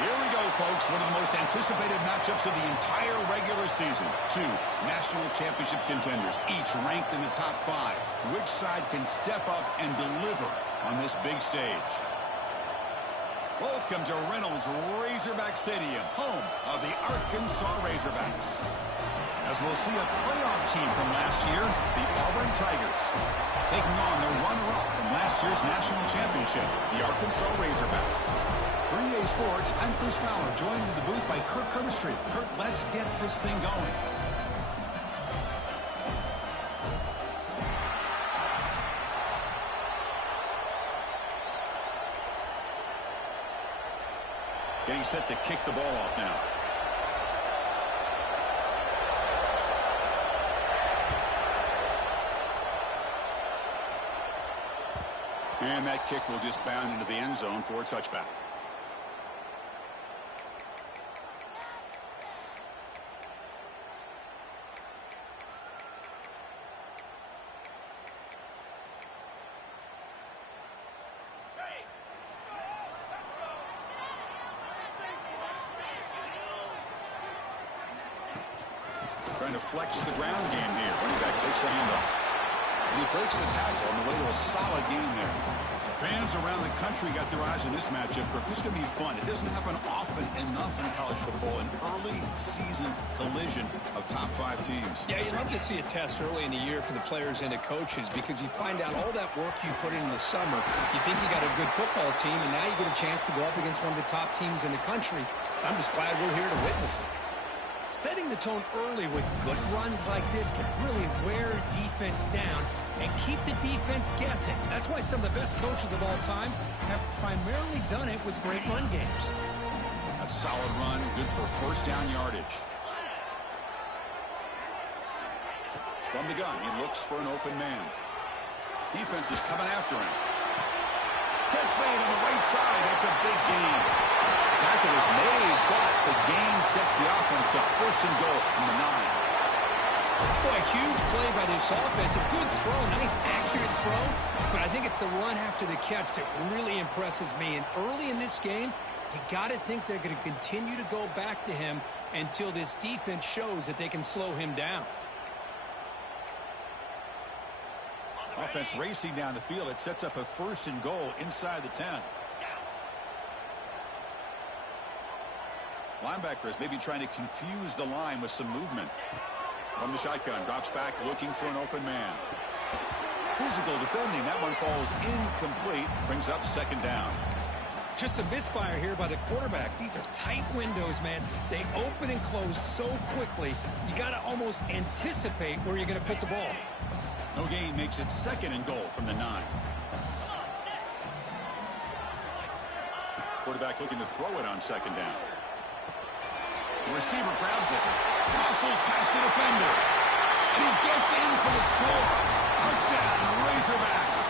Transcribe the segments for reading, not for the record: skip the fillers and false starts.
Here we go, folks. One of the most anticipated matchups of the entire regular season. Two national championship contenders, each ranked in the top 5. Which side can step up and deliver on this big stage? Welcome to Reynolds Razorback Stadium, home of the Arkansas Razorbacks. As we'll see a playoff team from last year, the Auburn Tigers, taking on the runner-up from last year's national championship, the Arkansas Razorbacks. 3A Sports, I'm Chris Fowler, joined in the booth by Kirk Herbstreit. Kirk, let's get this thing going. Getting set to kick the ball off now. And that kick will just bound into the end zone for a touchback. Trying to flex the ground game here. Running back takes the handoff. And he breaks the tackle on the way to a solid gain there. Fans around the country got their eyes on this matchup. This is going to be fun. It doesn't happen often enough in college football. An early season collision of top 5 teams. Yeah, you love to see a test early in the year for the players and the coaches because you find out all that work you put in the summer. You think you got a good football team, and now you get a chance to go up against one of the top teams in the country. I'm just glad we're here to witness it. Setting the tone early with good runs like this can really wear defense down and keep the defense guessing. That's why some of the best coaches of all time have primarily done it with great run games. A solid run, good for first down yardage. From the gun, he looks for an open man. Defense is coming after him. Catch made on the right side. That's a big gain. Tackle is made, but the gain sets the offense up. First and goal from the 9. Boy, a huge play by this offense. A good throw, nice accurate throw. But I think it's the run after the catch that really impresses me. And early in this game, you got to think they're going to continue to go back to him until this defense shows that they can slow him down. Offense racing down the field. It sets up a first and goal inside the 10. Linebackers maybe trying to confuse the line with some movement. From the shotgun, drops back looking for an open man. Physical defending. That one falls incomplete. Brings up second down. Just a misfire here by the quarterback. These are tight windows, man. They open and close so quickly. You got to almost anticipate where you're going to put the ball. No gain makes it second and goal from the 9. Quarterback looking to throw it on second down. The receiver grabs it, muscles past the defender, and he gets in for the score. Touchdown, Razorbacks.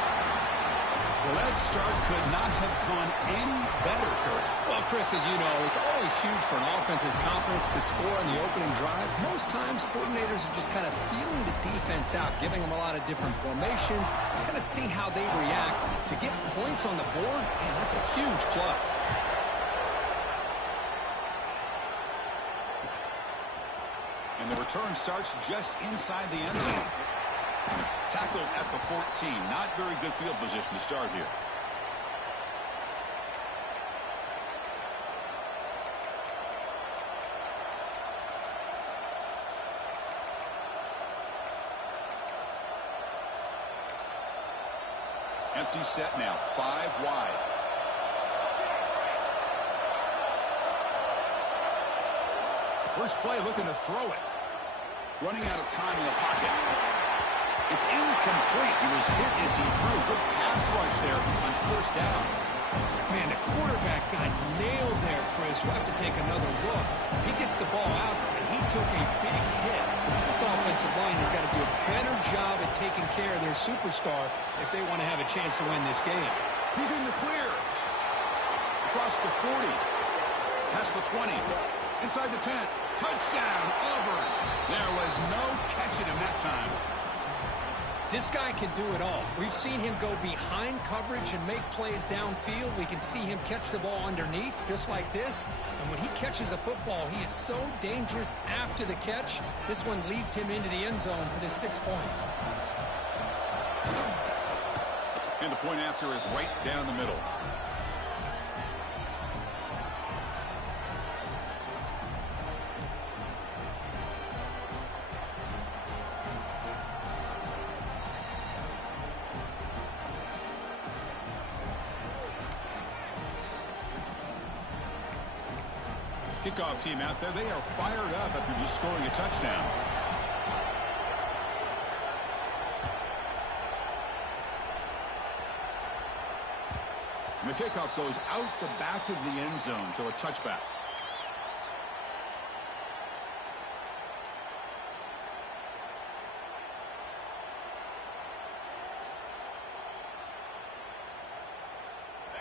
Well, that start could not have gone any better, Kurt. Well, Chris, as you know, it's always huge for an offense's confidence to score on the opening drive. Most times, coordinators are just kind of feeling the defense out, giving them a lot of different formations, kind of see how they react. To get points on the board, man, that's a huge plus. And the return starts just inside the end zone. Tackled at the 14. Not very good field position to start here. Empty set now. 5 wide. First play looking to throw it. Running out of time in the pocket. It's incomplete. He was hit as he threw. Good pass rush there on first down. Man, the quarterback got nailed there, Chris. We'll have to take another look. He gets the ball out, but he took a big hit. This offensive line has got to do a better job at taking care of their superstar if they want to have a chance to win this game. He's in the clear. Across the 40. Past the 20. Inside the 10. Touchdown, Auburn. There was no catching him that time. This guy can do it all. We've seen him go behind coverage and make plays downfield. We can see him catch the ball underneath, just like this. And when he catches a football, he is so dangerous after the catch. This one leads him into the end zone for the 6 points. And the point after is right down the middle. Kickoff team out there, they are fired up after just scoring a touchdown. And the kickoff goes out the back of the end zone, so a touchback.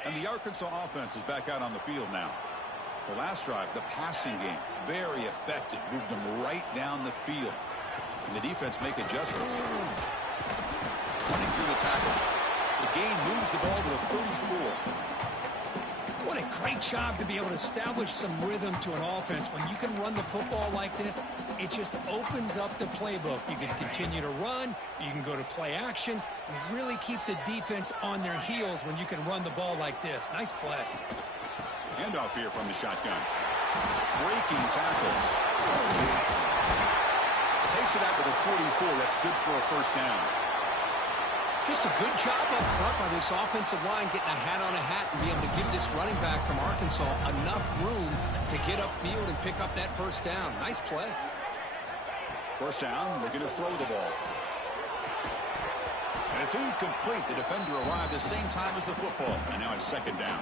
And the Arkansas offense is back out on the field now. The last drive, the passing game, very effective. Moved them right down the field. And the defense make adjustments. Running through the tackle. The gain moves the ball to the 34. What a great job to be able to establish some rhythm to an offense. When you can run the football like this, it just opens up the playbook. You can continue to run. You can go to play action. You really keep the defense on their heels when you can run the ball like this. Nice play. Handoff here from the shotgun. Breaking tackles. Takes it out to the 44. That's good for a first down. Just a good job up front by this offensive line, getting a hat on a hat and be able to give this running back from Arkansas enough room to get upfield and pick up that first down. Nice play. First down, we're going to throw the ball. And it's incomplete. The defender arrived the same time as the football. And now it's second down.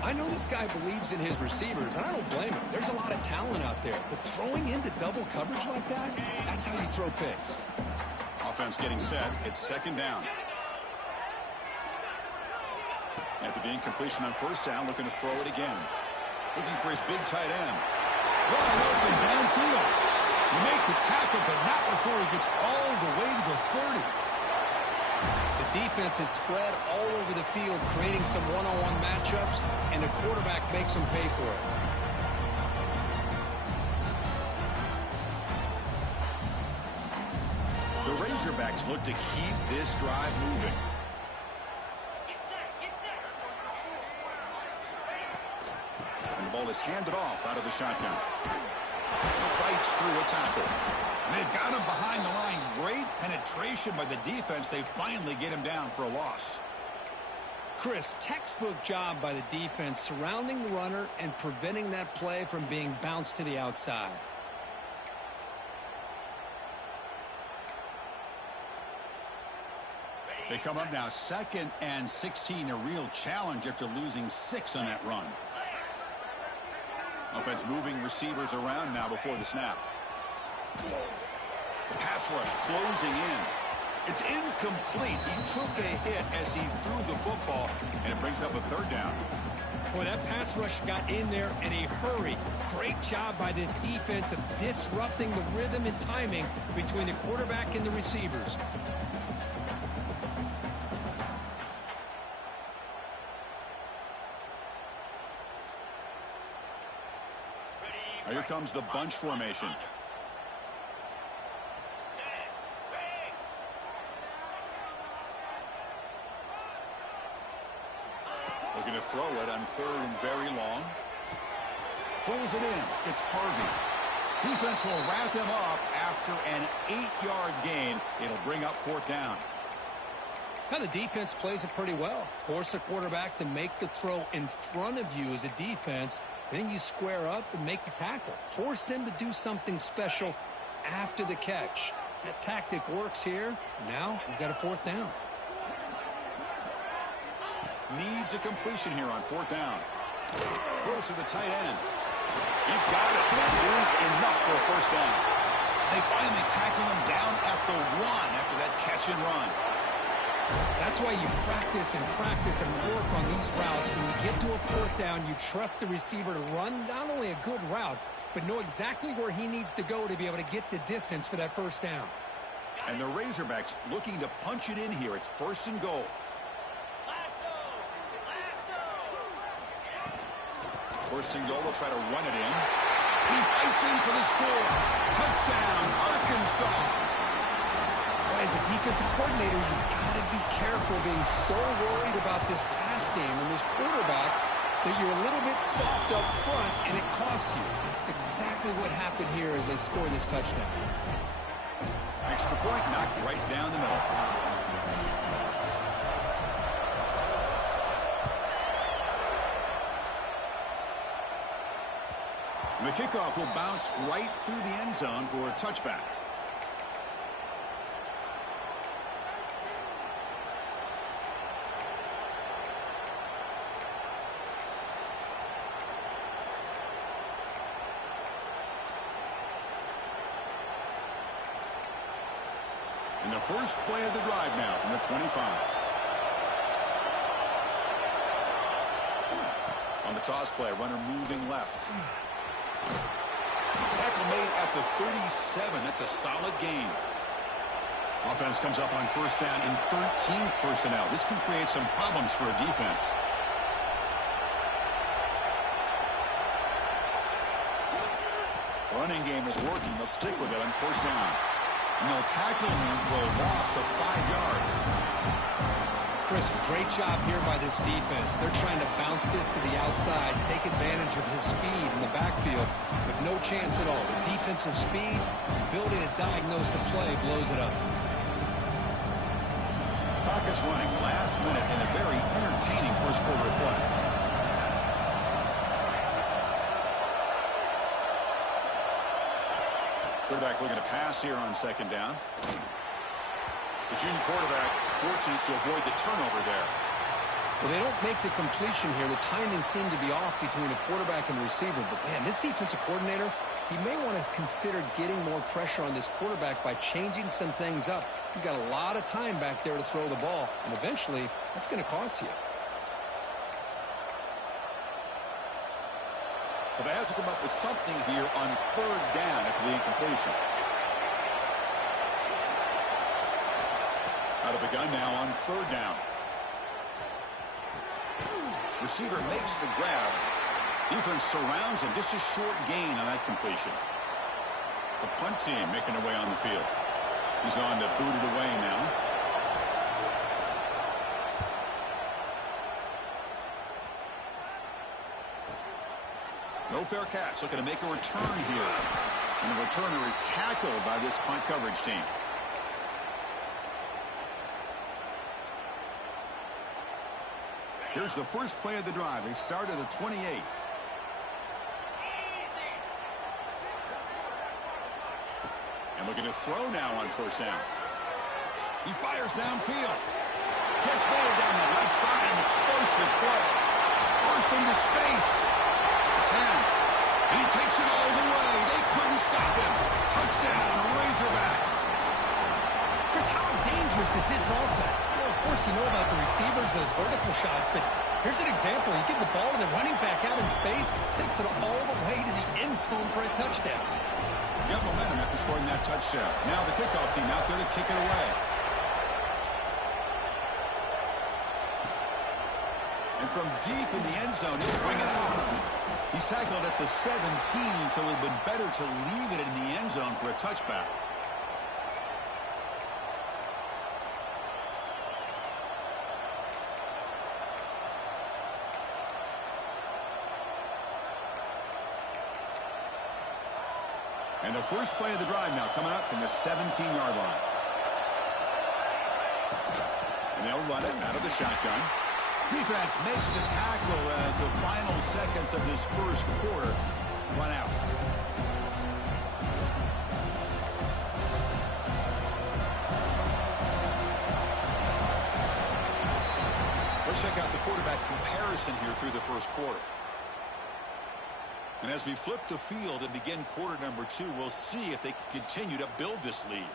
I know this guy believes in his receivers, and I don't blame him. There's a lot of talent out there. But throwing into double coverage like that, that's how you throw picks. Offense getting set. It's second down. After the incompletion on first down, looking to throw it again. Looking for his big tight end. Wide open downfield. You make the tackle, but not before he gets all the way to the 30. The defense is spread all over the field, creating some one-on-one matchups, and the quarterback makes them pay for it. The Razorbacks look to keep this drive moving. And the ball is handed off out of the shotgun. Fights through a tackle. And they've got him behind the line. Great penetration by the defense. They finally get him down for a loss. Chris, textbook job by the defense surrounding the runner and preventing that play from being bounced to the outside. They come up now 2nd and 16, a real challenge after losing 6 on that run. Offense moving receivers around now before the snap. The pass rush closing in. It's incomplete. He took a hit as he threw the football, and it brings up a third down. Boy, that pass rush got in there in a hurry. Great job by this defense of disrupting the rhythm and timing between the quarterback and the receivers. Here comes the bunch formation. Looking to throw it on 3rd and very long. Pulls it in. It's Harvey. Defense will wrap him up after an 8-yard gain. It'll bring up 4th down. Now the defense plays it pretty well. Force the quarterback to make the throw in front of you as a defense. Then you square up and make the tackle. Force them to do something special after the catch. That tactic works here. Now we've got a 4th down. Needs a completion here on 4th down. Close to the tight end. He's got it. That is enough for a first down. They finally tackle him down at the 1 after that catch and run. That's why you practice and work on these routes. When you get to a 4th down, you trust the receiver to run not only a good route, but know exactly where he needs to go to be able to get the distance for that first down. And the Razorbacks looking to punch it in here. It's 1st and goal. First and goal, they'll try to run it in. He fights in for the score. Touchdown, Arkansas. As a defensive coordinator, you've got to be careful being so worried about this pass game and this quarterback that you're a little bit soft up front and it costs you. It's exactly what happened here as they scored this touchdown. Extra point knocked right down the middle. The kickoff will bounce right through the end zone for a touchback. And the first play of the drive now from the 25. On the toss play, runner moving left. Tackle made at the 37. That's a solid gain. Offense comes up on first down in 13 personnel. This can create some problems for a defense. Running game is working. They'll stick with it on first down. And they'll tackle him for a loss of 5 yards. Chris, great job here by this defense. They're trying to bounce this to the outside, take advantage of his speed in the backfield, but no chance at all. The defensive speed, ability to diagnose the play, blows it up. Clock is running last minute in a very entertaining first quarter of play. Quarterback looking to pass here on second down. The junior quarterback fortunate to avoid the turnover there. Well, they don't make the completion here. The timing seemed to be off between the quarterback and the receiver. But, man, this defensive coordinator, he may want to consider getting more pressure on this quarterback by changing some things up. He's got a lot of time back there to throw the ball. And eventually, that's going to cost you. So they have to come up with something here on third down after the incompletion. Out of the gun now on third down. Receiver makes the grab. Defense surrounds him. Just a short gain on that completion. The punt team making their way on the field. He's on to boot it away now. No fair catch. Looking to make a return here. And the returner is tackled by this punt coverage team. Here's the first play of the drive. They start at the 28. And looking to throw now on first down. He fires downfield. Catch made down the left side. An explosive play. Bursts into space. At the 10. And he takes it all the way. They couldn't stop him. Touchdown, Razorbacks. Chris, how dangerous is this offense? Well, of course, you know about the receivers, those vertical shots, but here's an example. You give the ball to the running back out in space, takes it all the way to the end zone for a touchdown. You have momentum after scoring that touchdown. Now the kickoff team out there to kick it away. And from deep in the end zone, he'll bring it out. He's tackled at the 17, so it would have been better to leave it in the end zone for a touchback. And the first play of the drive now coming up from the 17-yard line. And they'll run it out of the shotgun. Defense makes the tackle as the final seconds of this first quarter run out. Let's check out the quarterback comparison here through the first quarter. And as we flip the field and begin quarter number 2, we'll see if they can continue to build this lead.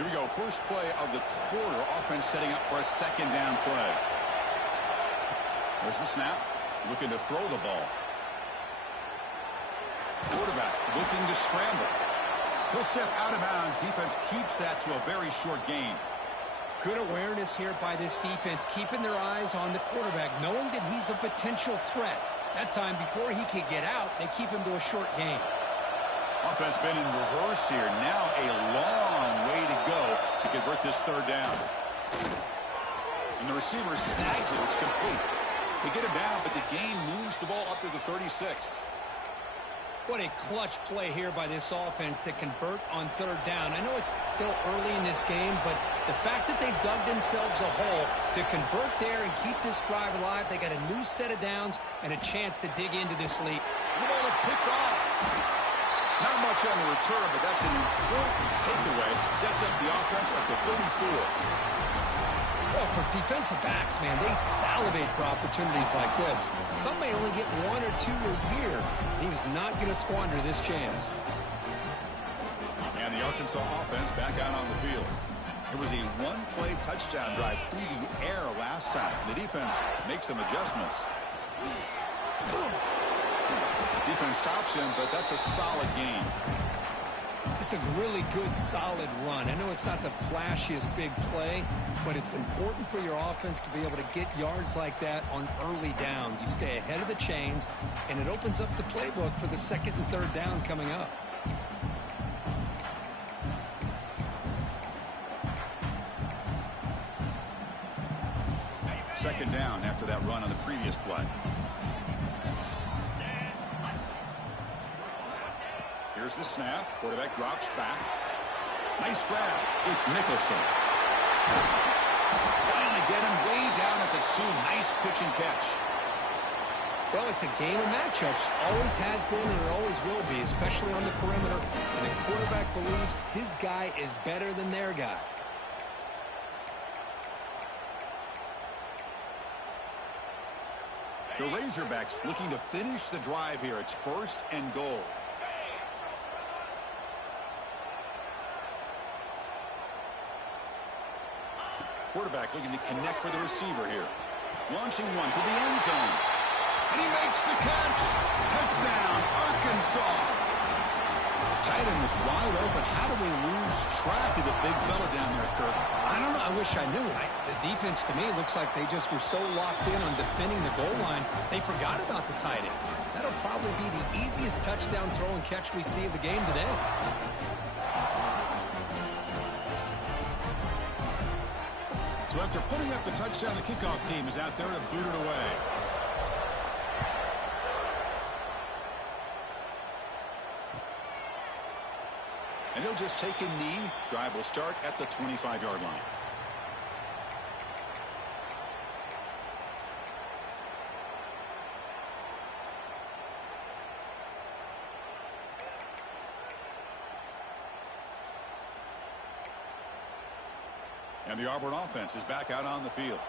Here we go. First play of the quarter. Offense setting up for a second down play. There's the snap. Looking to throw the ball. Quarterback looking to scramble. He'll step out of bounds. Defense keeps that to a very short gain. Good awareness here by this defense, keeping their eyes on the quarterback, knowing that he's a potential threat. That time, before he could get out, they keep him to a short gain. Offense been in reverse here. Now a long way to go to convert this third down. And the receiver snags it. It's complete. They get him down, but the gain moves the ball up to the 36. What a clutch play here by this offense to convert on third down. I know it's still early in this game, but the fact that they've dug themselves a hole to convert there and keep this drive alive, they got a new set of downs and a chance to dig into this lead. The ball is picked off. Not much on the return, but that's an important takeaway. Sets up the offense at the 34. Well, for defensive backs, man, they salivate for opportunities like this. Some may only get one or two a year. He was not going to squander this chance. And the Arkansas offense back out on the field. It was a one-play touchdown drive through the air last time. The defense makes some adjustments. Defense stops him, but that's a solid gain. It's a really good, solid run. I know it's not the flashiest big play, but it's important for your offense to be able to get yards like that on early downs. You stay ahead of the chains, and it opens up the playbook for the second and third down coming up. Second down after that run on the previous play. Here's the snap. Quarterback drops back. Nice grab. It's Nicholson. Finally get him way down at the 2. Nice pitch and catch. Well, it's a game of matchups. Always has been and it always will be, especially on the perimeter. And the quarterback believes his guy is better than their guy. The Razorbacks looking to finish the drive here. It's first and goal. Quarterback looking to connect for the receiver here. Launching one to the end zone. And he makes the catch. Touchdown, Arkansas. Tight end was wide open. How do they lose track of the big fella down there, Kirk? I don't know. I wish I knew. The defense, to me, looks like they just were so locked in on defending the goal line, they forgot about the tight end. That'll probably be the easiest touchdown throw and catch we see of the game today. So after putting up the touchdown, the kickoff team is out there to boot it away. And he'll just take a knee. Drive will start at the 25-yard line. And the Auburn offense is back out on the field.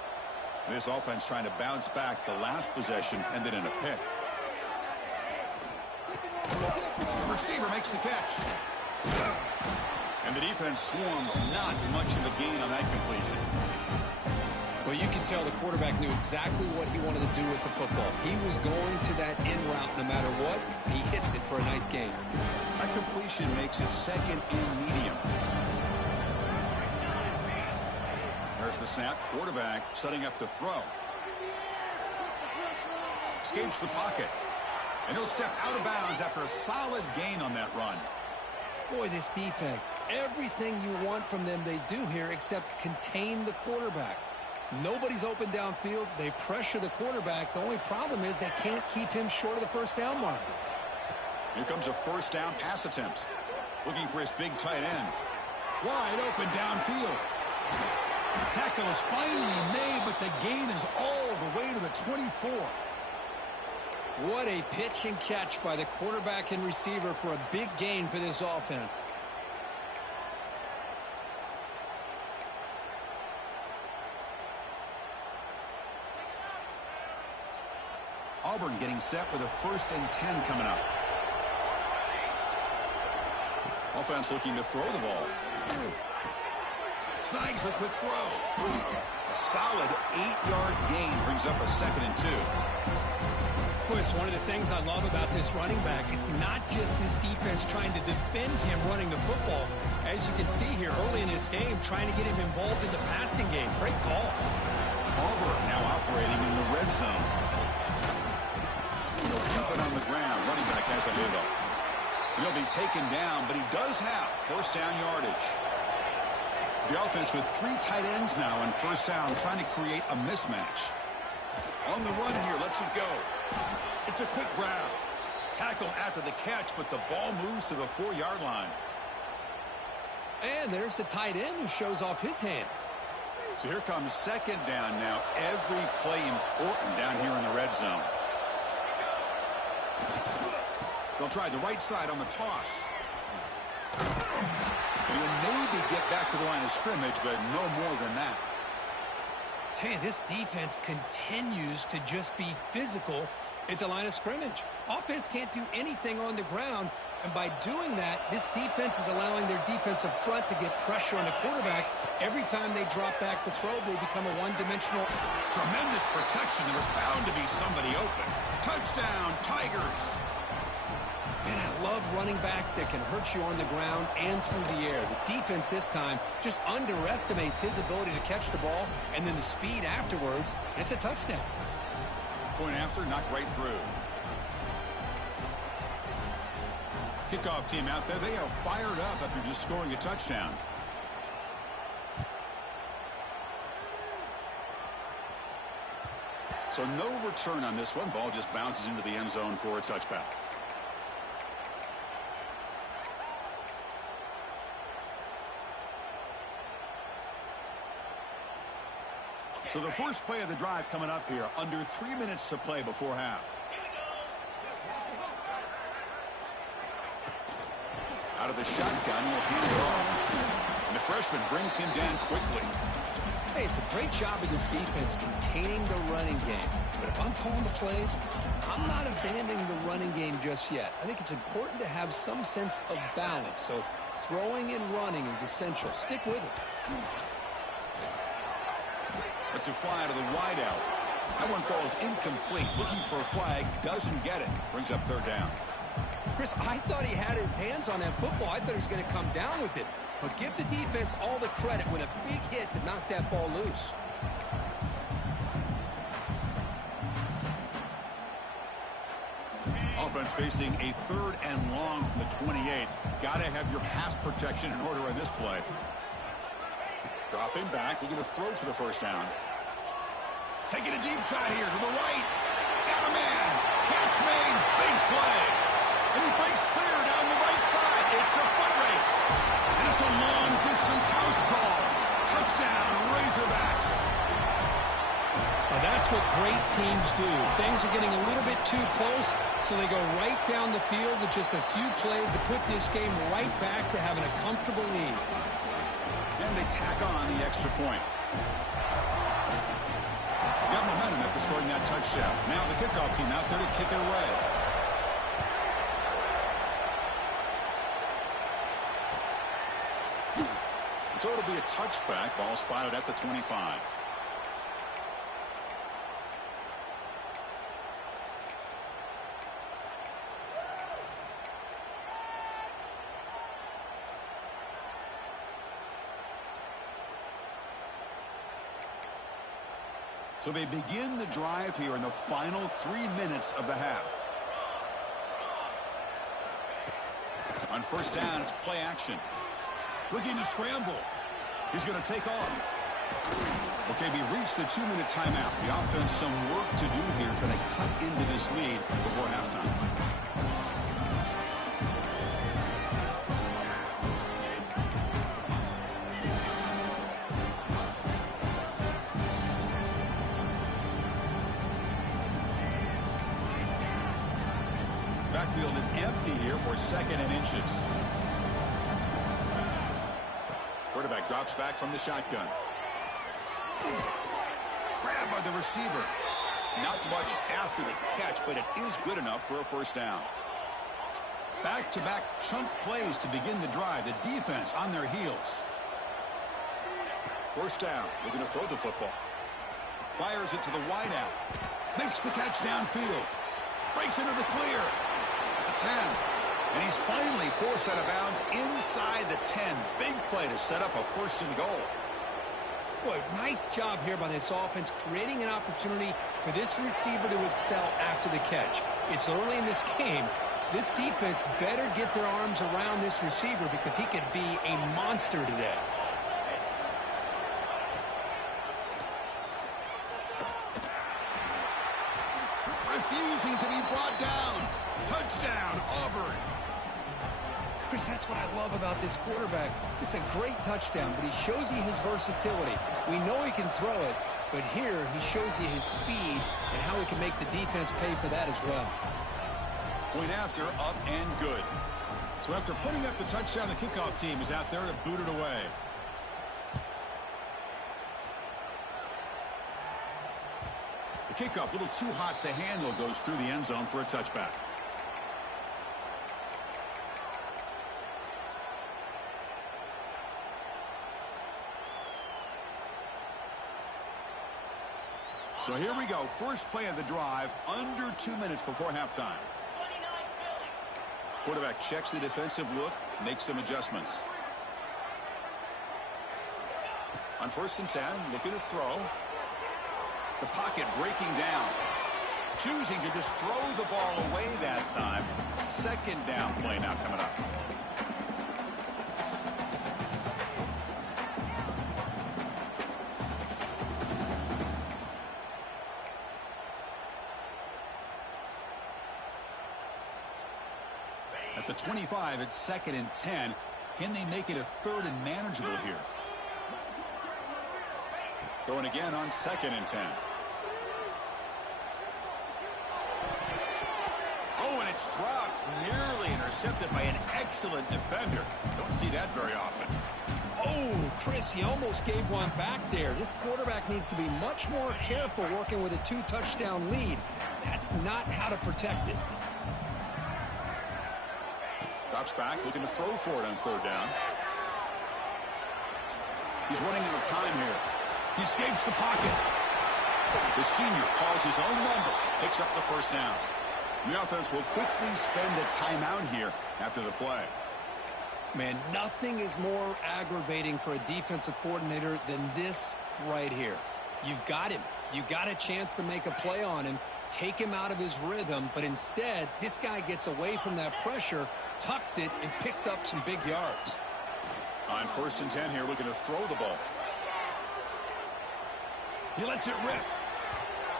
This offense trying to bounce back the last possession and then in a pick. The receiver makes the catch. And the defense swarms. Not much of a gain on that completion. Well, you can tell the quarterback knew exactly what he wanted to do with the football. He was going to that in route no matter what. He hits it for a nice gain. That completion makes it second and medium. There's the snap. Quarterback setting up to throw. Escapes the pocket. And he'll step out of bounds after a solid gain on that run. Boy, this defense, everything you want from them they do here except contain the quarterback. Nobody's open downfield. They pressure the quarterback. The only problem is they can't keep him short of the first down mark. Here comes a first down pass attempt. Looking for his big tight end. Wide open downfield. Tackle is finally made, but the gain is all the way to the 24. What a pitch and catch by the quarterback and receiver for a big gain for this offense. Auburn getting set with a 1st and 10 coming up. Offense looking to throw the ball. Snags the quick throw. A solid 8-yard gain brings up a 2nd and 2. Boy, it's one of the things I love about this running back. It's not just this defense trying to defend him running the football. As you can see here early in this game, trying to get him involved in the passing game. Great call. Auburn now operating in the red zone. He'll keep it on the ground. Running back has the handoff. He'll be taken down, but he does have first down yardage. The offense with 3 tight ends now on first down, trying to create a mismatch. On the run here, lets it go. It's a quick grab. Tackled after the catch, but the ball moves to the 4-yard line. And there's the tight end who shows off his hands. So here comes 2nd down now. Every play important down here in the red zone. They'll try the right side on the toss. And he'll maybe get back to the line of scrimmage, but no more than that. Tell you, this defense continues to just be physical at the line of scrimmage. Offense can't do anything on the ground, and by doing that, this defense is allowing their defensive front to get pressure on the quarterback. Every time they drop back to throw, they become a one-dimensional. Tremendous protection. There was bound to be somebody open. Touchdown, Tigers. And I love running backs that can hurt you on the ground and through the air. The defense this time just underestimates his ability to catch the ball, and then the speed afterwards, it's a touchdown. Point after, knocked right through. Kickoff team out there. They are fired up after just scoring a touchdown. So no return on this one. Ball just bounces into the end zone for a touchback. So the first play of the drive coming up here. Under 3 minutes to play before half. Out of the shotgun, he'll hand it off. And the freshman brings him down quickly. Hey, it's a great job of this defense containing the running game. But if I'm calling the plays, I'm not abandoning the running game just yet. I think it's important to have some sense of balance. So throwing and running is essential. Stick with it. That's a fly to the wideout. That one falls incomplete. Looking for a flag. Doesn't get it. Brings up 3rd down. Chris, I thought he had his hands on that football. I thought he was going to come down with it. But give the defense all the credit with a big hit to knock that ball loose. Offense facing a 3rd and long from the 28. Got to have your pass protection in order on this play. Dropping back, looking to throw for the first down. Taking a deep shot here to the right. Got a man. Catch made. Big play. And he breaks clear down the right side. It's a foot race. And it's a long-distance house call. Touchdown, Razorbacks. Now that's what great teams do. Things are getting a little bit too close, so they go right down the field with just a few plays to put this game right back to having a comfortable lead. And they tack on the extra point. Got momentum after scoring that touchdown. Now the kickoff team out there to kick it away. So it'll be a touchback. Ball spotted at the 25. So they begin the drive here in the final 3 minutes of the half. On first down, it's play action. Looking to scramble. He's going to take off. Okay, we reached the 2-minute timeout. The offense some work to do here, trying to cut into this lead before halftime. Backfield is empty here for 2nd and inches. Quarterback drops back from the shotgun. Grabbed by the receiver. Not much after the catch, but it is good enough for a first down. Back-to-back chunk plays to begin the drive. The defense on their heels. First down. Looking to throw the football. Fires it to the wideout. Makes the catch downfield. Breaks into the clear. At the 10. And he's finally forced out of bounds inside the 10. Big play to set up a first and goal. Boy, nice job here by this offense, creating an opportunity for this receiver to excel after the catch. It's early in this game, so this defense better get their arms around this receiver because he could be a monster today. Refusing to be brought down. Touchdown, Auburn. Chris, that's what I love about this quarterback. It's a great touchdown, but he shows you his versatility. We know he can throw it, but here he shows you his speed and how he can make the defense pay for that as well. Point after, up and good. So after putting up the touchdown, the kickoff team is out there to boot it away. The kickoff, a little too hot to handle, goes through the end zone for a touchback. So here we go. First play of the drive, under 2 minutes before halftime. Quarterback checks the defensive look, makes some adjustments. On 1st and 10, looking to throw. The pocket breaking down. Choosing to just throw the ball away that time. Second down play now coming up. At the 25, it's 2nd and 10. Can they make it a 3rd and manageable here? Throwing again on 2nd and 10. Oh, and it's dropped. Nearly intercepted by an excellent defender. Don't see that very often. Oh, Chris, he almost gave one back there. This quarterback needs to be much more careful working with a 2-touchdown lead. That's not how to protect it. Drops back, looking to throw for it on 3rd down. He's running out of time here. He escapes the pocket. The senior calls his own number, picks up the 1st down. The offense will quickly spend a timeout here after the play. Man, nothing is more aggravating for a defensive coordinator than this right here. You've got him. You got a chance to make a play on him, take him out of his rhythm, but instead, this guy gets away from that pressure, tucks it, and picks up some big yards. On 1st and 10 here, looking to throw the ball. He lets it rip.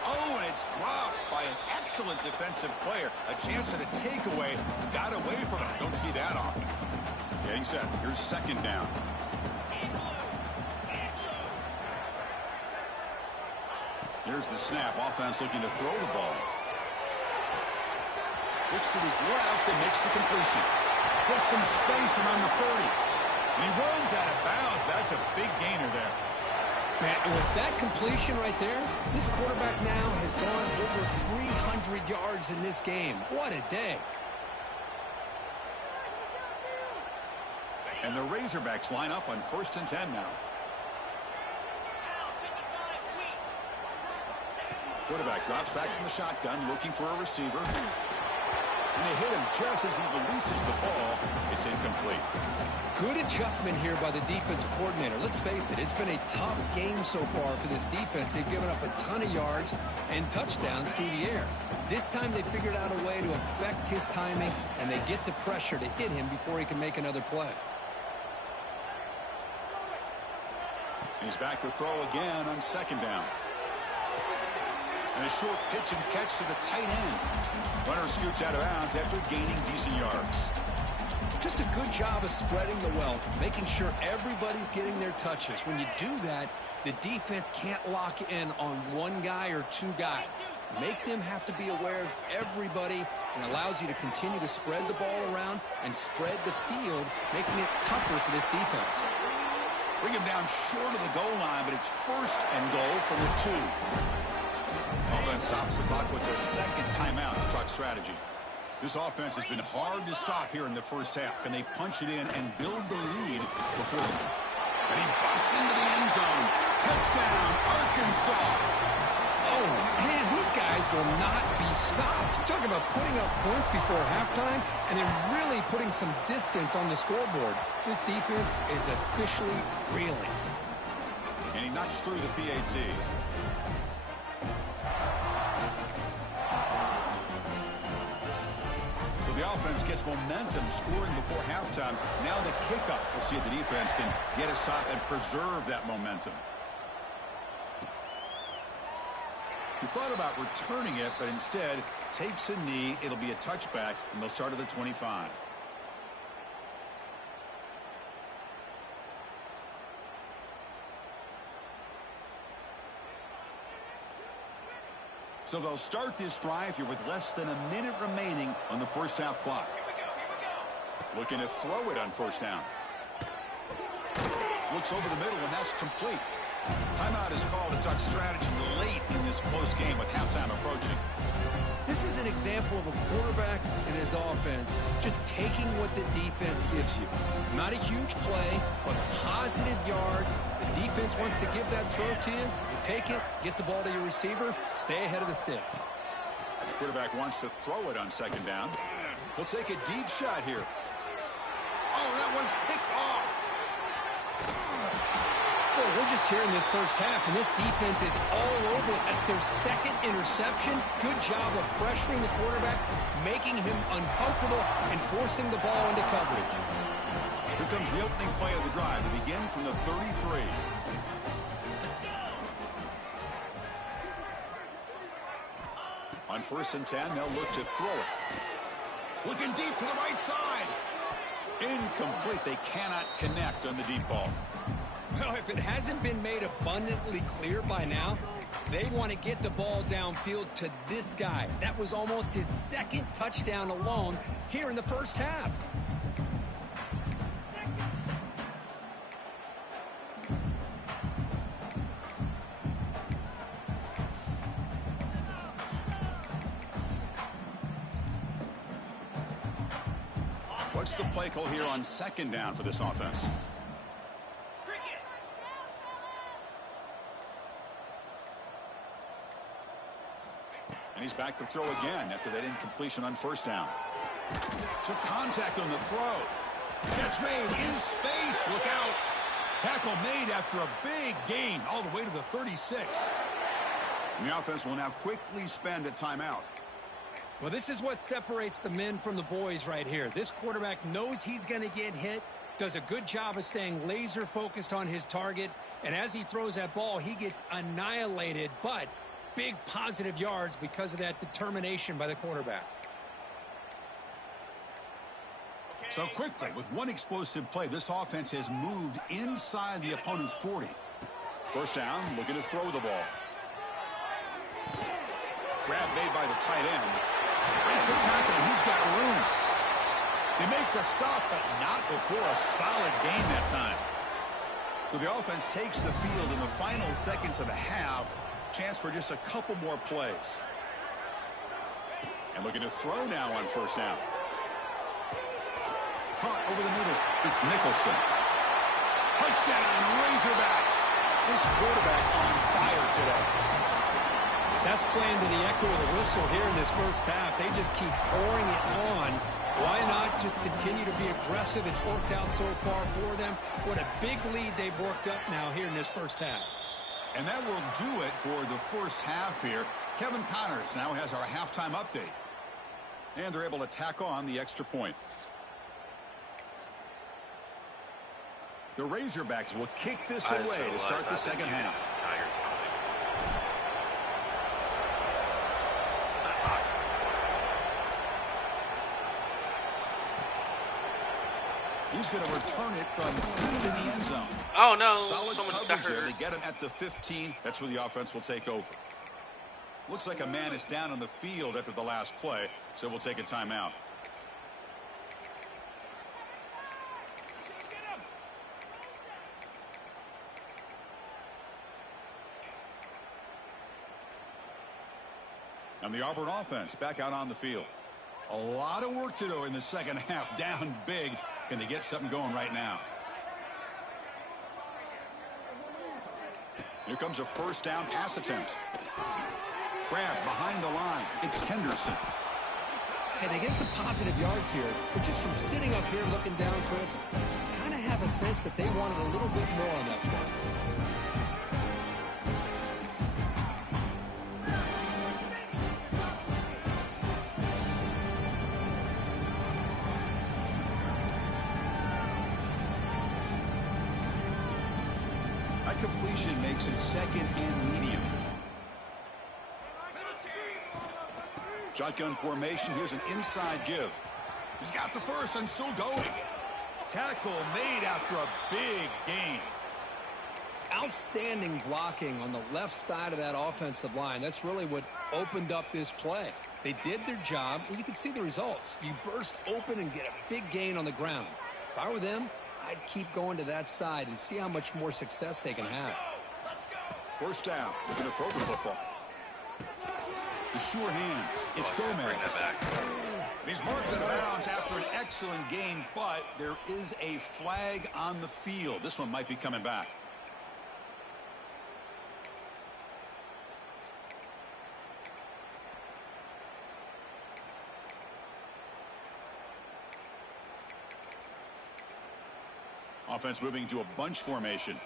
Oh, and it's dropped by an excellent defensive player. A chance at a takeaway. Got away from it. Don't see that often. Getting set. Here's 2nd down. Here's the snap. Offense looking to throw the ball. Looks to his left and makes the completion. Puts some space around the 30. And he runs out of bounds. That's a big gainer there. Man, with that completion right there, this quarterback now has gone over 300 yards in this game. What a day. And the Razorbacks line up on 1st and 10 now. Quarterback drops back from the shotgun, looking for a receiver. And they hit him just as he releases the ball. It's incomplete. Good adjustment here by the defensive coordinator. Let's face it, it's been a tough game so far for this defense. They've given up a ton of yards and touchdowns through the air. This time they figured out a way to affect his timing, and they get the pressure to hit him before he can make another play. He's back to throw again on 2nd down. And a short pitch and catch to the tight end. Runner scoots out of bounds after gaining decent yards. Just a good job of spreading the wealth, making sure everybody's getting their touches. When you do that, the defense can't lock in on one guy or 2 guys. Make them have to be aware of everybody, and allows you to continue to spread the ball around and spread the field, making it tougher for this defense. Bring him down short of the goal line, but it's 1st and goal from the 2. Offense stops the clock with their 2nd timeout to talk strategy. This offense has been hard to stop here in the 1st half. Can they punch it in and build the lead before the And he busts into the end zone. Touchdown, Arkansas. Oh, man, these guys will not be stopped. You're talking about putting up points before halftime and then really putting some distance on the scoreboard. This defense is officially reeling. And he knocks through the PAT. So the offense gets momentum scoring before halftime. Now the kickoff. We'll see if the defense can get a stop and preserve that momentum. He thought about returning it, but instead takes a knee. It'll be a touchback, and they'll start at the 25. So they'll start this drive here with less than a minute remaining on the first half clock. Looking to throw it on first down. Looks over the middle, and that's complete. Timeout is called to talk strategy late in this close game with halftime approaching. This is an example of a quarterback and his offense just taking what the defense gives you. Not a huge play, but positive yards. The defense wants to give that throw to you. You take it, get the ball to your receiver, stay ahead of the sticks. The quarterback wants to throw it on second down. He'll take a deep shot here. Oh, that one's picked off. Well, we're just here in this first half, and this defense is all over it. That's their second interception. Good job of pressuring the quarterback, making him uncomfortable, and forcing the ball into coverage. Here comes the opening play of the drive to begin from the 33. On 1st and 10, they'll look to throw it. Looking deep to the right side. Incomplete. They cannot connect on the deep ball. Well, if it hasn't been made abundantly clear by now, they want to get the ball downfield to this guy. That was almost his second touchdown alone here in the first half. What's the play call here on second down for this offense? And he's back to throw again after that incompletion on first down. Took contact on the throw. Catch made in space. Look out. Tackle made after a big gain all the way to the 36. And the offense will now quickly spend a timeout. Well, this is what separates the men from the boys right here. This quarterback knows he's going to get hit, does a good job of staying laser focused on his target, and as he throws that ball, he gets annihilated, but big positive yards because of that determination by the quarterback. So quickly, with one explosive play, this offense has moved inside the opponent's 40. First down, looking to throw the ball. Grab made by the tight end. Breaks the tackle, and he's got room. They make the stop, but not before a solid gain that time. So the offense takes the field in the final seconds of the half. Chance for just a couple more plays. And looking to throw now on first down. Caught over the middle. It's Nicholson. Touchdown, Razorbacks. This quarterback on fire today. That's playing to the echo of the whistle here in this first half. They just keep pouring it on. Why not just continue to be aggressive? It's worked out so far for them. What a big lead they've worked up now here in this first half. And that will do it for the first half here. Kevin Connors now has our halftime update. And they're able to tack on the extra point. The Razorbacks will kick this away to start the second half. He's going to return it from in the end zone. Oh, no. Solid coverage there. They get him at the 15. That's where the offense will take over. Looks like a man is down on the field after the last play, so we'll take a timeout. And the Auburn offense back out on the field. A lot of work to do in the second half. Down big. Can they get something going right now? Here comes a first down pass attempt. Grab behind the line. It's Henderson. Hey, they get some positive yards here, but just from sitting up here looking down, Chris, kind of have a sense that they wanted a little bit more on that play. That completion makes it second and medium. Shotgun formation. Here's an inside give. He's got the first and still going. Tackle made after a big gain. Outstanding blocking on the left side of that offensive line. That's really what opened up this play. They did their job, and you can see the results. You burst open and get a big gain on the ground. If I were them, I'd keep going to that side and see how much more success they can have. First down. They're going to throw the football. The sure hands. It's Gomez. Bring that back. He's marked out of bounds after an excellent gain, but there is a flag on the field. This one might be coming back. Offense moving to a bunch formation.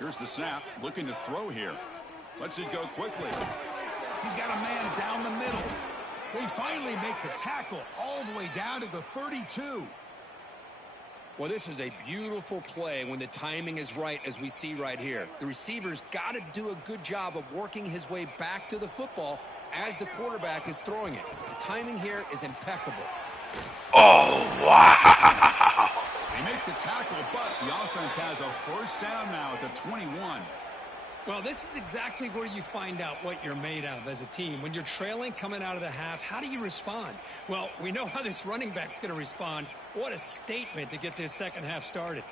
Here's the snap. Looking to throw here. Lets it go quickly. He's got a man down the middle. They finally make the tackle all the way down to the 32. Well, this is a beautiful play when the timing is right, as we see right here. The receiver's got to do a good job of working his way back to the football as the quarterback is throwing it. The timing here is impeccable. Oh, wow. They make the tackle, but the offense has a first down now at the 21. Well, this is exactly where you find out what you're made of as a team. When you're trailing coming out of the half, how do you respond? Well, we know how this running back's going to respond. What a statement to get this second half started.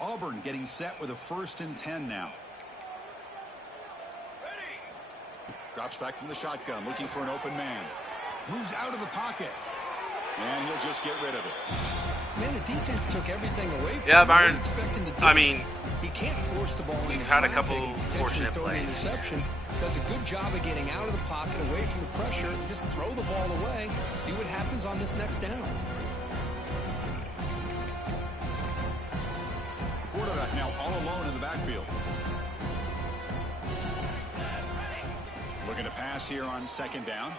Auburn getting set with a 1st and 10 now. Drops back from the shotgun, looking for an open man. Moves out of the pocket. And he'll just get rid of it. Man, the defense took everything away from him. Yeah, Byron. What do you expect him to do? I mean, he can't force the ball. we've into had a traffic couple and potentially fortunate throw an plays. interception. Does a good job of getting out of the pocket, away from the pressure, and just throw the ball away. See what happens on this next down. Quarterback now all alone in the backfield. Looking to pass here on 2nd down.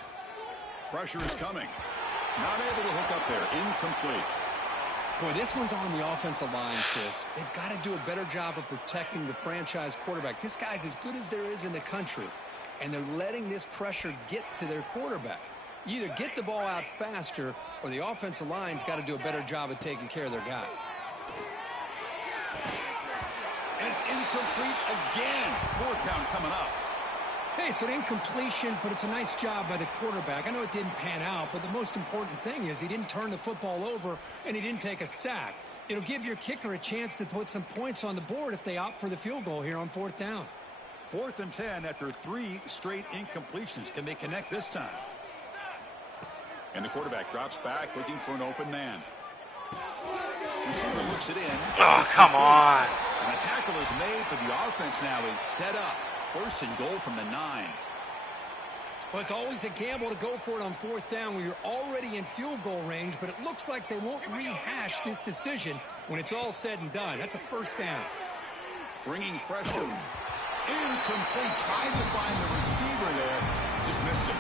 Pressure is coming. Not able to hook up there. Incomplete. Boy, this one's on the offensive line, Chris. They've got to do a better job of protecting the franchise quarterback. This guy's as good as there is in the country, and they're letting this pressure get to their quarterback. You either get the ball out faster, or the offensive line's got to do a better job of taking care of their guy. And it's incomplete again. 4th down coming up. Hey, it's an incompletion, but it's a nice job by the quarterback. I know it didn't pan out, but the most important thing is he didn't turn the football over and he didn't take a sack. It'll give your kicker a chance to put some points on the board if they opt for the field goal here on 4th down. 4th and 10 after 3 straight incompletions. Can they connect this time? And the quarterback drops back looking for an open man. Receiver looks it in. Oh, come on. And the tackle is made, but the offense now is set up. 1st and goal from the 9. Well, it's always a gamble to go for it on 4th down when you're already in field goal range, but it looks like they won't rehash this decision when it's all said and done. That's a 1st down. Bringing pressure. Incomplete. Tried to find the receiver there. Just missed him.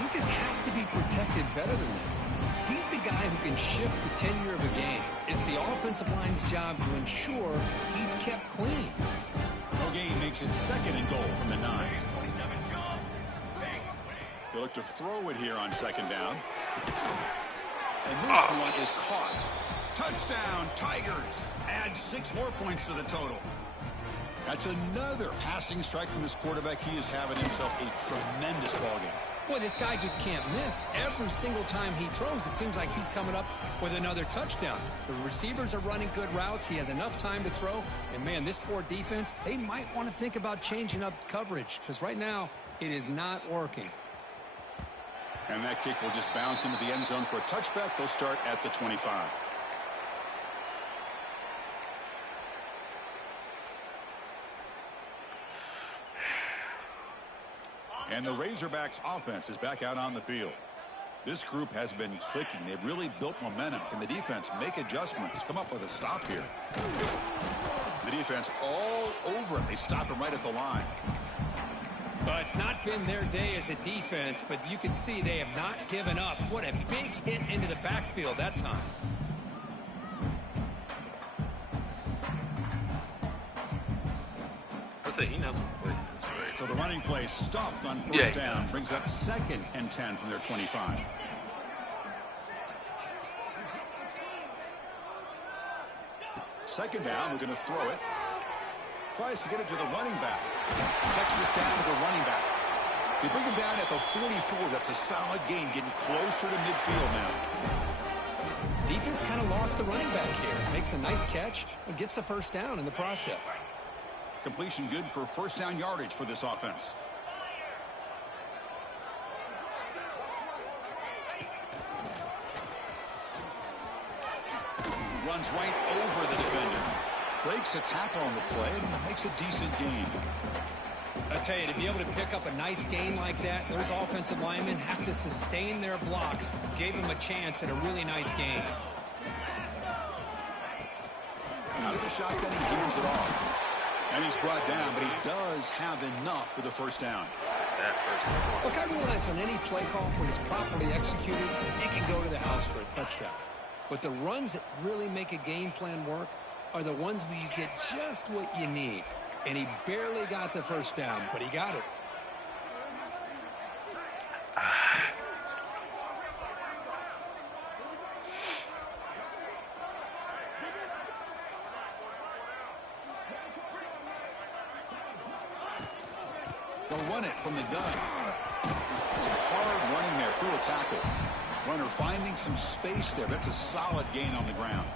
He just has to be protected better than that. He's the guy who can shift the tenure of a game. It's the offensive line's job to ensure he's kept clean. No gain makes it 2nd and goal from the 9. They look to throw it here on 2nd down. And this one is caught. Touchdown, Tigers. Add 6 more points to the total. That's another passing strike from this quarterback. He is having himself a tremendous ballgame. Boy, this guy just can't miss. Every single time he throws, it seems like he's coming up with another touchdown. The receivers are running good routes. He has enough time to throw. And, man, this poor defense, they might want to think about changing up coverage because right now it is not working. And that kick will just bounce into the end zone for a touchback. They'll start at the 25. And the Razorbacks offense is back out on the field. This group has been clicking. They've really built momentum. Can the defense make adjustments? Come up with a stop here. The defense all over it. They stop him right at the line. Well, it's not been their day as a defense, but you can see they have not given up. What a big hit into the backfield that time. He knows. So the running play stopped on first down. Brings up 2nd and 10 from their 25. Second down, we're going to throw it. Tries to get it to the running back. Checks this down to the running back. They bring him down at the 44. That's a solid gain, getting closer to midfield now. Defense kind of lost the running back here. Makes a nice catch and gets the first down in the process. Completion good for first down yardage for this offense. Runs right over the defender. Breaks a tackle on the play and makes a decent gain. I tell you, to be able to pick up a nice gain like that, those offensive linemen have to sustain their blocks. Gave him a chance at a really nice gain. Out of the shotgun, he hands it off. And he's brought down, but he does have enough for the first down. Look, I realize on any play call, when it's properly executed, it can go to the house for a touchdown. But the runs that really make a game plan work are the ones where you get just what you need. And he barely got the first down, but he got it. They'll run it from the gun. Some hard running there through a tackle. Runner finding some space there. That's a solid gain on the ground.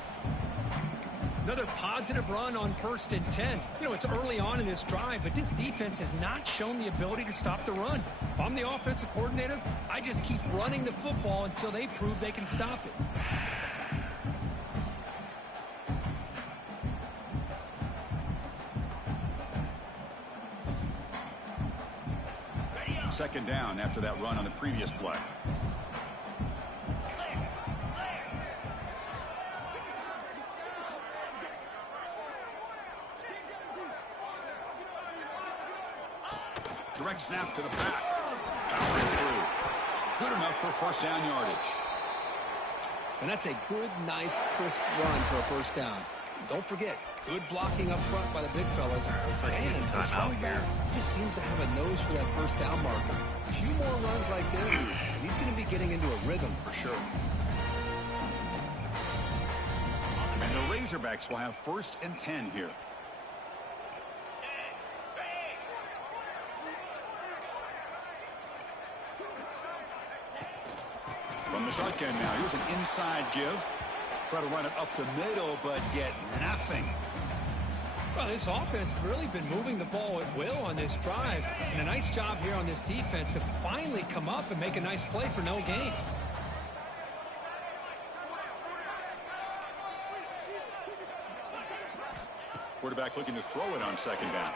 Another positive run on 1st and 10. You know, it's early on in this drive, but this defense has not shown the ability to stop the run. If I'm the offensive coordinator, I just keep running the football until they prove they can stop it. Second down after that run on the previous play. Direct snap to the back. Powering through. Good enough for first down yardage. And that's a good, nice, crisp run for a first down. Don't forget, good blocking up front by the big fellas. And this running back just seems to have a nose for that first down marker. A few more runs like this, and he's going to be getting into a rhythm for sure. And the Razorbacks will have 1st and 10 here. From the shotgun now, here's an inside give. Try to run it up the middle, but get nothing. Well, this offense has really been moving the ball at will on this drive. And a nice job here on this defense to finally come up and make a nice play for no gain. Quarterback looking to throw it on second down.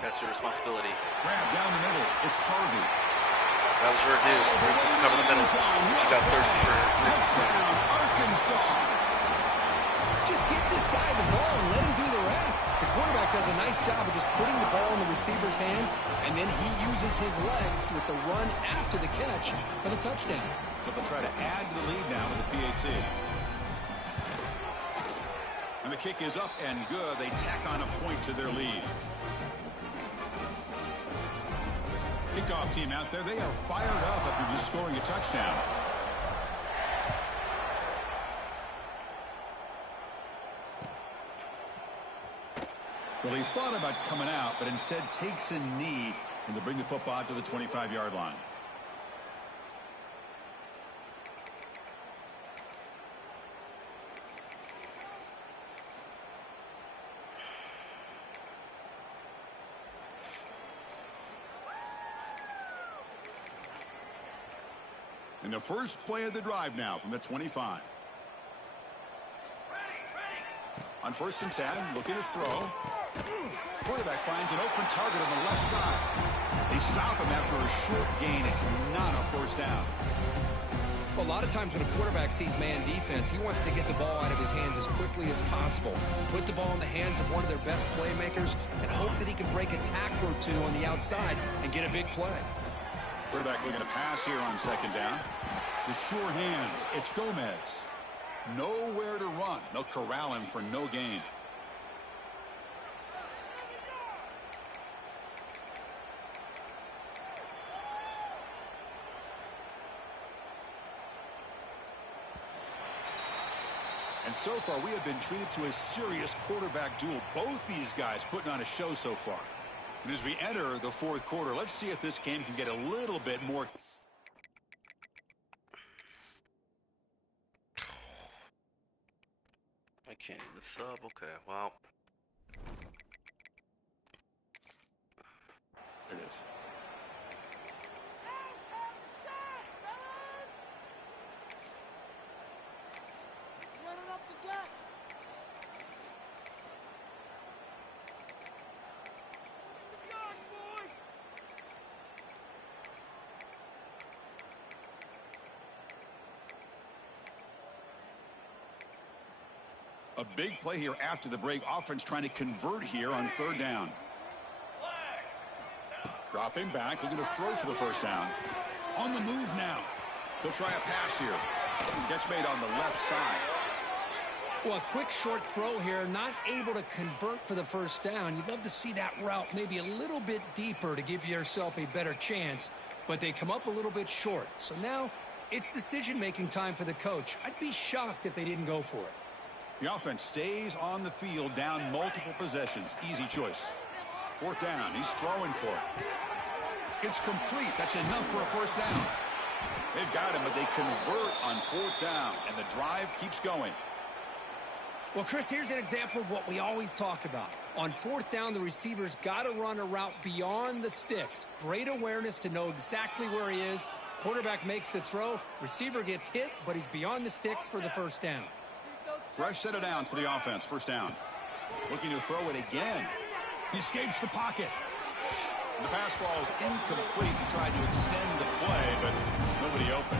That's your responsibility. Grab down the middle. It's Harvey. That was your dude. We're supposed to cover the middle. You got thirsty for it. Touchdown, Arkansas. Just get this guy the ball and let him do the rest. The quarterback does a nice job of just putting the ball in the receiver's hands, and then he uses his legs with the run after the catch for the touchdown. But they'll try to add to the lead now with the PAT. And the kick is up and good. They tack on a point to their lead. Kickoff team out there. They are fired up after just scoring a touchdown. Well, he thought about coming out, but instead takes a knee and to bring the football out to the 25-yard line. And the first play of the drive now from the 25. On 1st and 10, looking to throw. Quarterback finds an open target on the left side. They stop him after a short gain. It's not a first down. Well, a lot of times when a quarterback sees man defense, he wants to get the ball out of his hands as quickly as possible. Put the ball in the hands of one of their best playmakers and hope that he can break a tackle or two on the outside and get a big play. Quarterback looking to pass here on 2nd down. The sure hands. It's Gomez. Nowhere to run. They'll corral him for no gain. And so far, we have been treated to a serious quarterback duel. Both these guys putting on a show so far. And as we enter the 4th quarter, let's see if this game can get a little bit more. I can't even sub. Okay, well. There it is. A big play here after the break. Offense trying to convert here on 3rd down. Dropping back, looking to throw for the 1st down. On the move now. They'll try a pass here. Gets made on the left side. Well, a quick short throw here, not able to convert for the 1st down. You'd love to see that route maybe a little bit deeper to give yourself a better chance, but they come up a little bit short. So now it's decision-making time for the coach. I'd be shocked if they didn't go for it. The offense stays on the field, down multiple possessions. Easy choice. 4th down. He's throwing for it. It's complete. That's enough for a 1st down. They've got him, but they convert on 4th down, and the drive keeps going. Well, Chris, here's an example of what we always talk about. On 4th down, the receiver's got to run a route beyond the sticks. Great awareness to know exactly where he is. Quarterback makes the throw. Receiver gets hit, but he's beyond the sticks for the 1st down. Fresh set of downs for the offense. 1st down. Looking to throw it again. He escapes the pocket. The pass ball is incomplete. He tried to extend the play, but nobody open.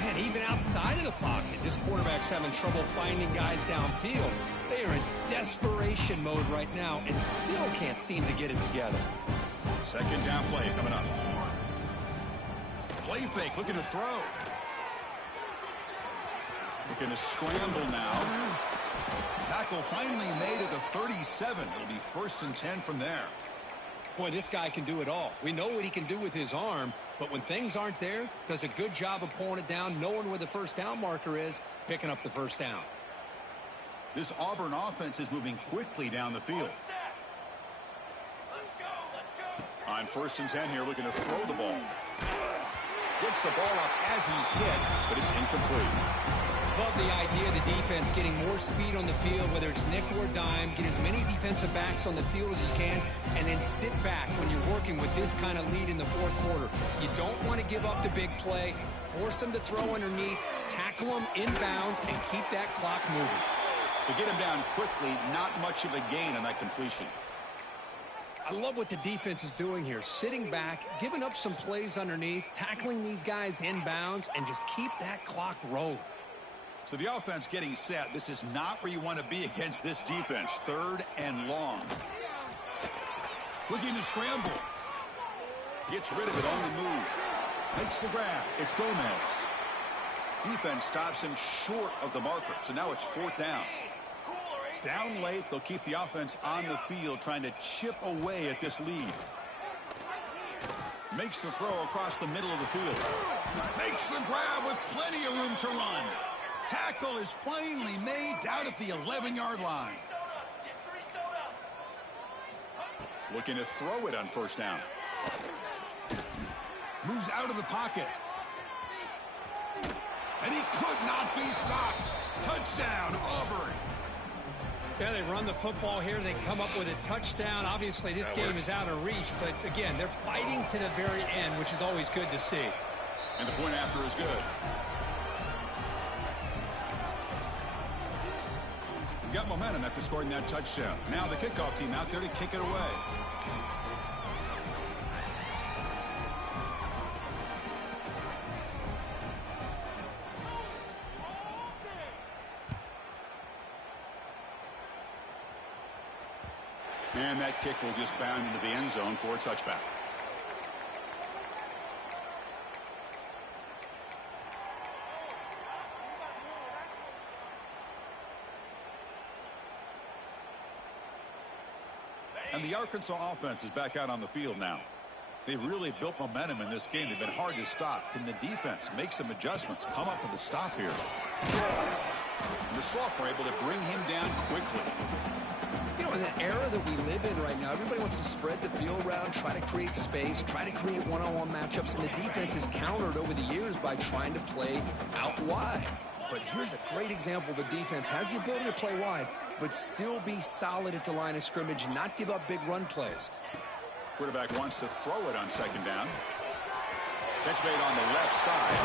Man, even outside of the pocket, this quarterback's having trouble finding guys downfield. They are in desperation mode right now and still can't seem to get it together. 2nd down play coming up. Play fake, looking to throw. Looking to scramble now. Tackle finally made at the 37. It'll be 1st and 10 from there. Boy, this guy can do it all. We know what he can do with his arm, but when things aren't there, does a good job of pulling it down, knowing where the 1st down marker is, picking up the 1st down. This Auburn offense is moving quickly down the field. On 1st and 10 here, looking to throw the ball. Gets the ball up as he's hit, but it's incomplete. Love the idea of the defense getting more speed on the field, whether it's nickel or dime, get as many defensive backs on the field as you can, and then sit back when you're working with this kind of lead in the 4th quarter. You don't want to give up the big play, force them to throw underneath, tackle them inbounds, and keep that clock moving. To get him down quickly, not much of a gain on that completion. I love what the defense is doing here, sitting back, giving up some plays underneath, tackling these guys inbounds, and just keep that clock rolling. So the offense getting set. This is not where you want to be against this defense. 3rd and long. Looking to scramble. Gets rid of it on the move. Makes the grab. It's Gomez. Defense stops him short of the marker. So now it's 4th down. Down late, they'll keep the offense on the field trying to chip away at this lead. Makes the throw across the middle of the field. Makes the grab with plenty of room to run. Tackle is finally made down at the 11-yard line. Looking to throw it on 1st down. Moves out of the pocket. And he could not be stopped. Touchdown, Auburn. Yeah, they run the football here. They come up with a touchdown. Obviously, this game is out of reach, but again, they're fighting to the very end, which is always good to see. And the point after is good. Got momentum after scoring that touchdown. Now the kickoff team out there to kick it away. And that kick will just bound into the end zone for a touchback. And the Arkansas offense is back out on the field now. They've really built momentum in this game. They've been hard to stop. Can the defense make some adjustments, come up with a stop here? And the sophomore able to bring him down quickly. You know, in the era that we live in right now, everybody wants to spread the field around, try to create space, try to create one-on-one matchups, and the defense is countered over the years by trying to play out wide. But here's a great example. The defense has the ability to play wide, but still be solid at the line of scrimmage, not give up big run plays. Quarterback wants to throw it on second down. Catch made on the left side.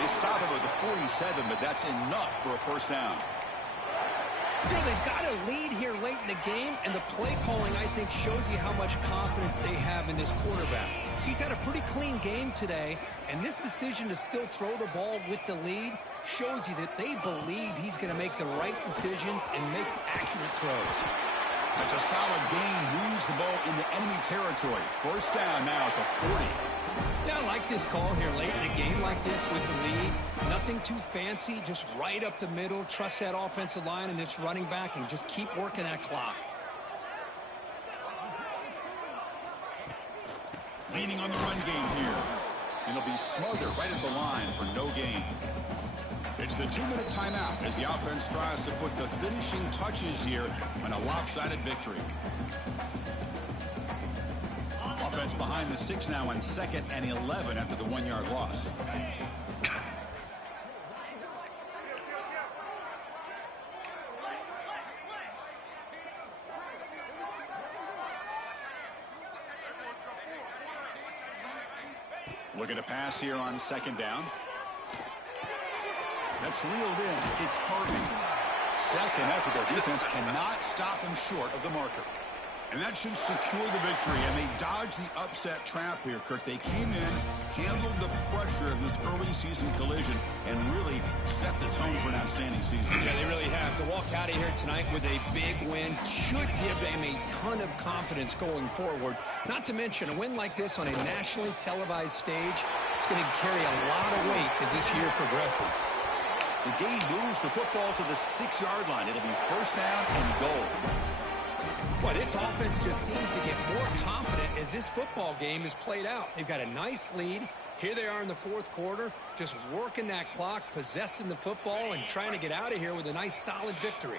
They stop him at the 47, but that's enough for a first down. You know, they've got a lead here late in the game, and the play calling, I think, shows you how much confidence they have in this quarterback. He's had a pretty clean game today, and this decision to still throw the ball with the lead shows you that they believe he's going to make the right decisions and make accurate throws. That's a solid gain. Moves the ball into enemy territory. First down now at the 40. Yeah, I like this call here late in the game like this with the lead. Nothing too fancy, just right up the middle. Trust that offensive line and this running back and just keep working that clock. Leaning on the run game here. And he'll be smothered right at the line for no gain. It's the 2-minute timeout as the offense tries to put the finishing touches here on a lopsided victory. Offense behind the 6 now on 2nd and 11 after the 1-yard loss. Looking to pass here on 2nd down. That's reeled in. It's Harvey. Second effort. Their defense cannot stop him short of the marker. And that should secure the victory. And they dodged the upset trap here, Kirk. They came in, handled the pressure of this early season collision, and really set the tone for an outstanding season. Yeah, they really have. To walk out of here tonight with a big win should give them a ton of confidence going forward. Not to mention, a win like this on a nationally televised stage, it's going to carry a lot of weight as this year progresses. The game moves the football to the 6-yard line. It'll be first down and goal. Boy, this offense just seems to get more confident as this football game is played out. They've got a nice lead. Here they are in the 4th quarter, just working that clock, possessing the football, and trying to get out of here with a nice, solid victory.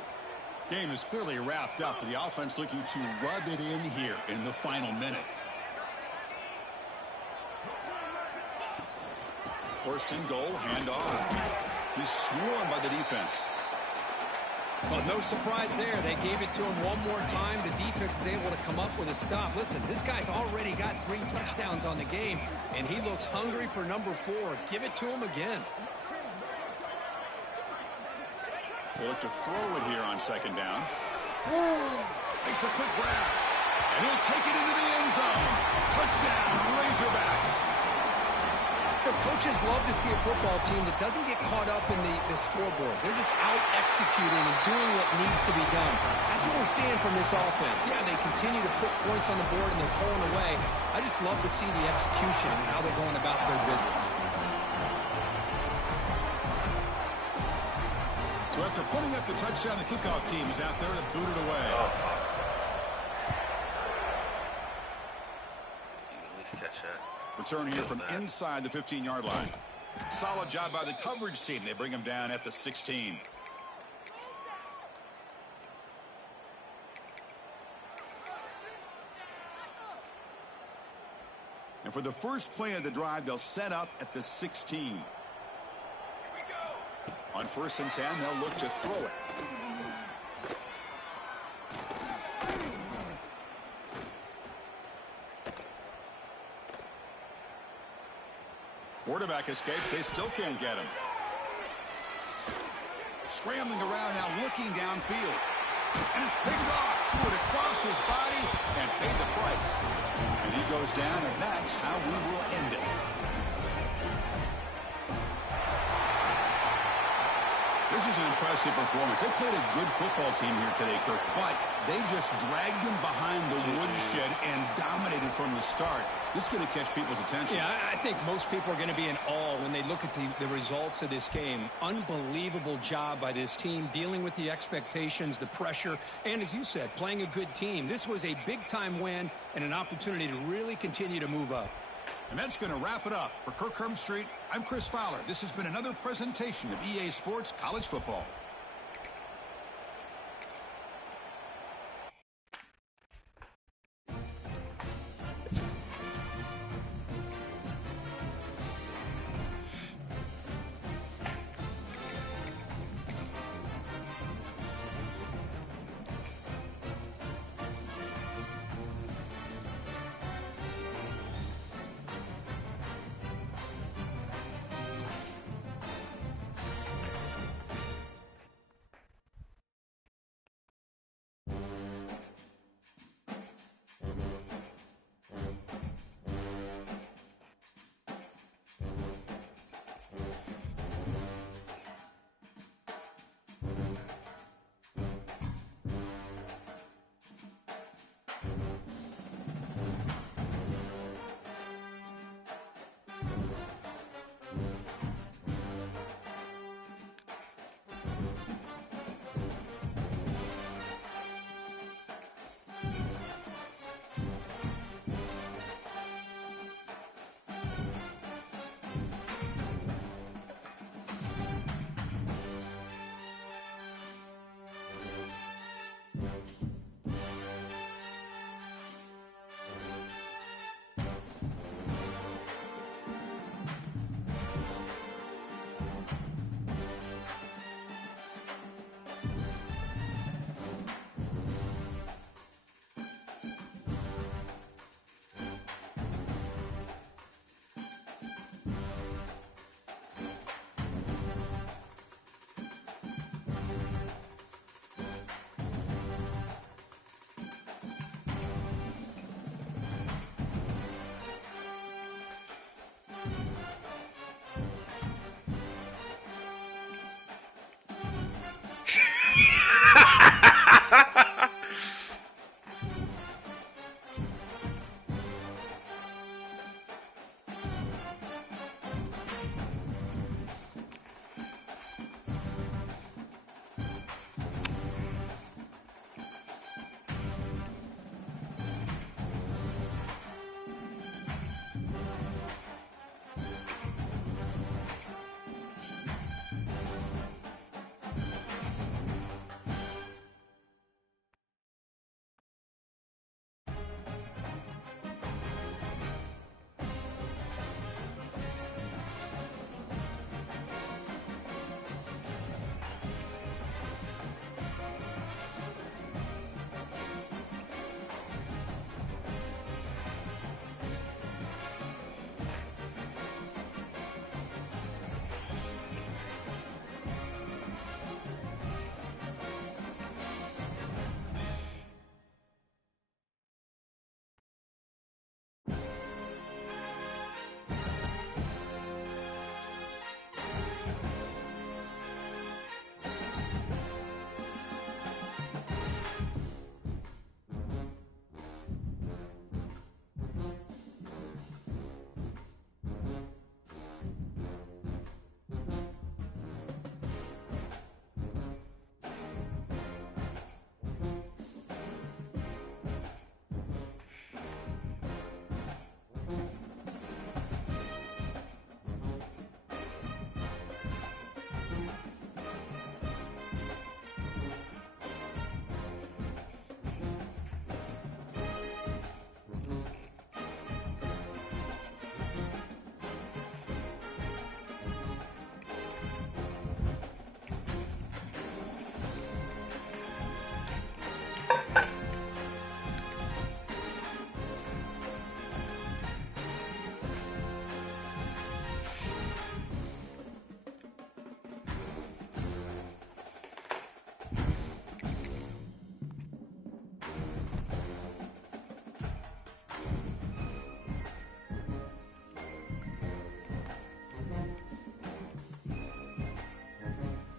Game is clearly wrapped up, with the offense looking to rub it in here in the final minute. First and goal, handoff. He's swarmed by the defense. Well, no surprise there. They gave it to him one more time. The defense is able to come up with a stop. Listen, this guy's already got 3 touchdowns on the game, and he looks hungry for number 4. Give it to him again. They look to throw it here on 2nd down. Makes a quick grab, and he'll take it into the end zone. Touchdown, Razorbacks. Coaches love to see a football team that doesn't get caught up in the scoreboard. They're just out executing and doing what needs to be done. That's what we're seeing from this offense. Yeah, they continue to put points on the board and they're pulling away. I just love to see the execution and how they're going about their business. So after putting up the touchdown, the kickoff team is out there to boot it away. Return here from inside the 15-yard line. Solid job by the coverage team. They bring him down at the 16. And for the first play of the drive, they'll set up at the 16. On 1st and 10, they'll look to throw it. Quarterback escapes. They still can't get him. Scrambling around now, looking downfield. And it's picked off. Threw it across his body and paid the price. And he goes down, and that's how we will end it. This is an impressive performance. They played a good football team here today, Kirk, but they just dragged him behind the woodshed and dominated from the start. This is going to catch people's attention. Yeah, I think most people are going to be in awe when they look at the results of this game. Unbelievable job by this team, dealing with the expectations, the pressure, and as you said, playing a good team. This was a big-time win and an opportunity to really continue to move up. And that's going to wrap it up. For Kirk Herbstreit, I'm Chris Fowler. This has been another presentation of EA Sports College Football.